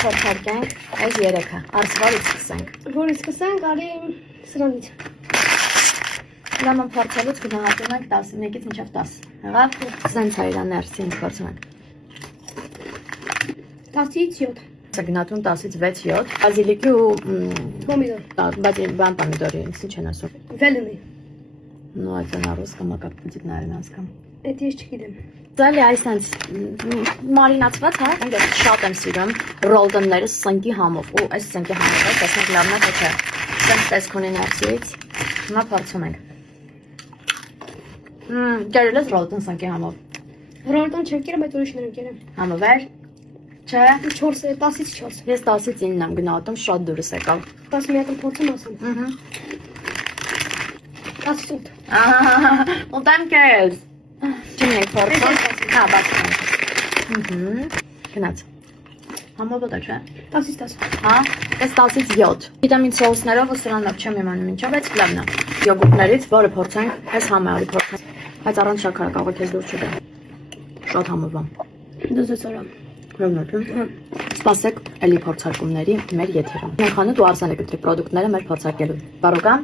փորձարկենք այս երեքը։ Արսվարից սկսենք։ Որից սկսենք, արի սրանից։ Ուրեմն փորձելուց գնահատում ենք 11-ից մինչև 10։ Եղավ։ Սենց է իր ներսին փորձում ենք։ 10-ից 7։ Գնահատում 10-ից 6-7։ Բազիլիկի ու Պոմիդոր։ բայց բան պոմիդորի, ինչ են ասում։ Վելենի։ Ну, это на русском, а как будет на армянском? Էդ ես չգիտեմ։ Դալի այսպես մարինացված, հա, ինձ շատ եմ սիրում ռոլդոնները սնկի համով։ Ու այս սնկի համով է, տեսնենք լավն է թե չէ։ Սենց տեսք ունի ներսից։ Հիմա փորձում ենք։ Գերել ես ռոլդոն սնկի համով։ Ռոլտոն չեմ կերել, բայց ուրիշներ եմ կերել։ Համովեր։ Չէ։ 4 է, 10-ից 4։ Ես 10-ից 9 եմ գնահատում, շատ դուրս եկավ։ 10 միակը փորձում ասեմ։ 10-ից 8։ Ահա, ուտեմ կես։ Չեմ եք փորձում։ Հա, բաց։ Գնաց։ Համով է չէ։ 10-ից 10։ Հա, ես 10-ից 7։ Գիտեմ ինչ սոուսներով ու սրանով չեմ իմանում ինչով, բայց լավն է։ Յոգուրտներից որը փորձենք, ես համարի փորձենք։ Բայց առանց շաքարը կարող է քեզ դուր չգա։ Շատ համով է։ Դոզոցորա։ Սպասեք էլի փորձարկումների մեր եթերում։ Մենք խանութ ու Արսենը կտրի պրոդուկտները մեր փորձարկելու։ Բարոկա։